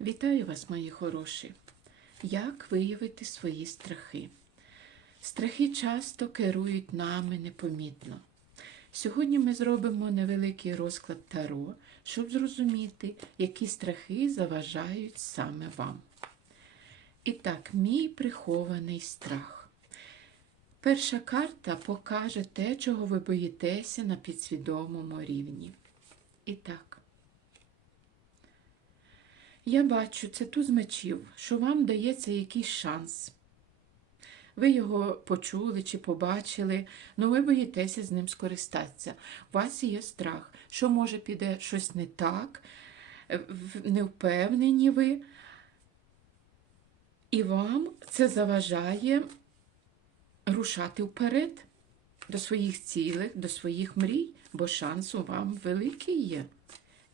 Вітаю вас, мої хороші! Як виявити свої страхи? Страхи часто керують нами непомітно. Сьогодні ми зробимо невеликий розклад Таро, щоб зрозуміти, які страхи заважають саме вам. І так, мій прихований страх. Перша карта покаже те, чого ви боїтеся на підсвідомому рівні. І так. Я бачу, це туз мечів, що вам дається якийсь шанс. Ви його почули чи побачили, але ви боїтеся з ним скористатися. У вас є страх, що може піде щось не так, не впевнені ви, і вам це заважає рушати вперед до своїх цілей, до своїх мрій, бо шанс у вам великий є.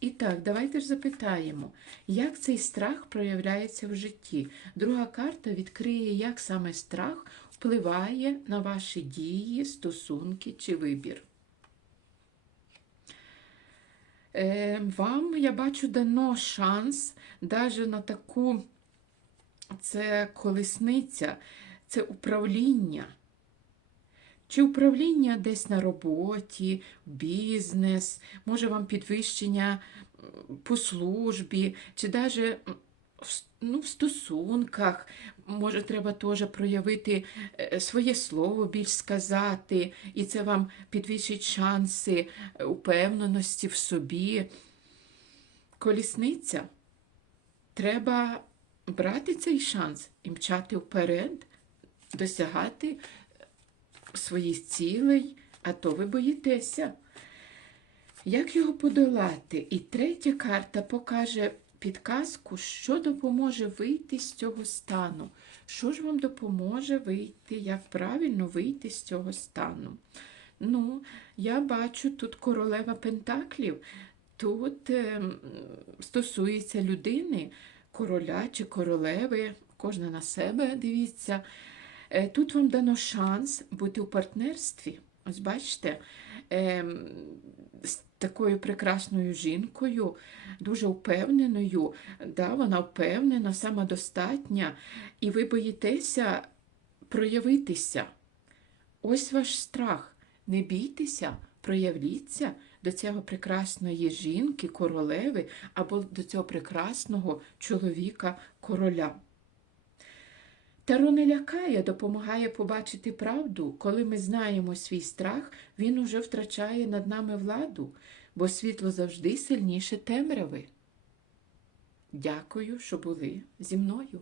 І так, давайте ж запитаємо, як цей страх проявляється в житті. Друга карта відкриє, як саме страх впливає на ваші дії, стосунки чи вибір. Е, Вам, я бачу, дано шанс навіть на таку це колесниця, це управління. Чи управління десь на роботі, бізнес, може вам підвищення по службі, чи навіть ну, в стосунках, може, треба теж проявити е, своє слово більш сказати, і це вам підвищить шанси е, упевненості в собі. Колісниця. Треба брати цей шанс і мчати вперед, досягати своїх цілей, а то ви боїтеся. Як його подолати? І третя карта покаже підказку, що допоможе вийти з цього стану. Що ж вам допоможе вийти, як правильно вийти з цього стану? Ну, я бачу тут королева Пентаклів. Тут е, стосується людини, короля чи королеви, кожна на себе дивіться. Е, Тут вам дано шанс бути у партнерстві. Ось бачите, е, з такою прекрасною жінкою, дуже впевненою, да, вона впевнена, самодостатня, і ви боїтеся проявитися. Ось ваш страх. Не бійтеся, проявіться до цього прекрасної жінки, королеви, або до цього прекрасного чоловіка, короля. Таро не лякає, допомагає побачити правду. Коли ми знаємо свій страх, він уже втрачає над нами владу, бо світло завжди сильніше темряви. Дякую, що були зі мною.